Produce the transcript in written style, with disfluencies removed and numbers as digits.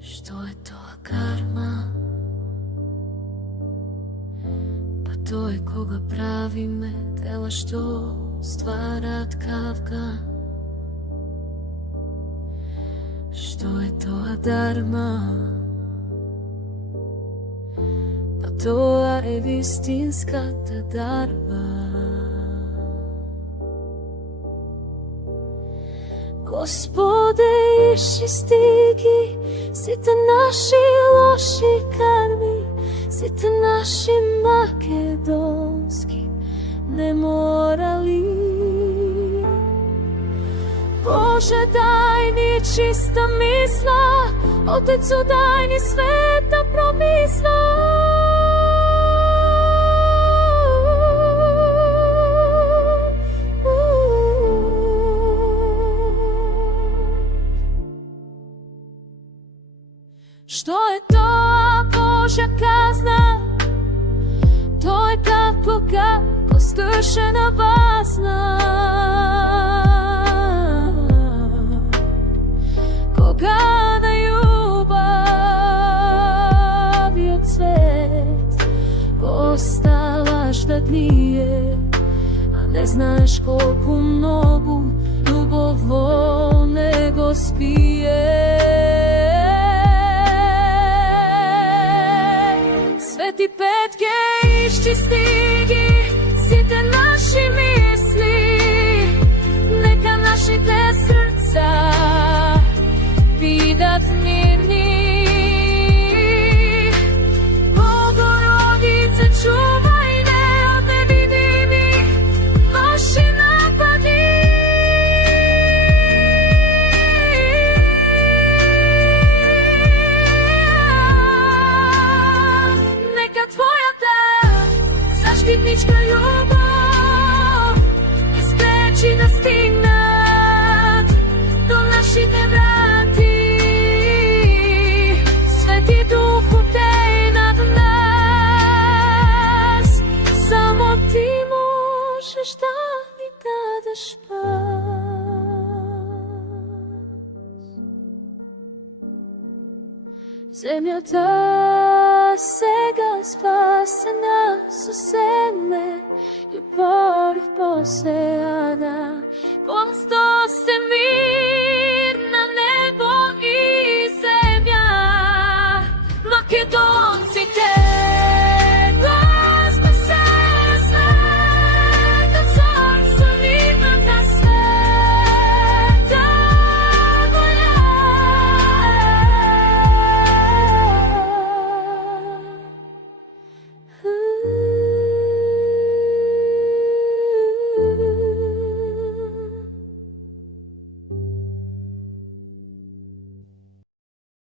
Што е тоа карма? Па тоа е кога правиме дела што стварат кавга. Што е тоа дарма? Па тоа е вистинската дарба. Господе, исчисти ги сите наши лоши карми, сите наши македонски неморали. Боже, дај ни чиста мисла, Отецу, дај ни света промисла. Што е тоа Божја казна? Тоа е како скршена вазна. Кога на љубавиот цвет го оставаш да гние, а не знаеш колку многу љубов во него спие. Свети Петке, исчисти ги сите наши мисли, нека нашите срца бидат мирни. Богородице, чувај не од невидими лоши напади. Нека твојата заштитничка љубов испречи да стигнат до нашите врати. Свети Дух, бдеј над нас, само ти можеш да ни дадеш спас. Земјата сега спасена со семе љубов посејана, просто се ми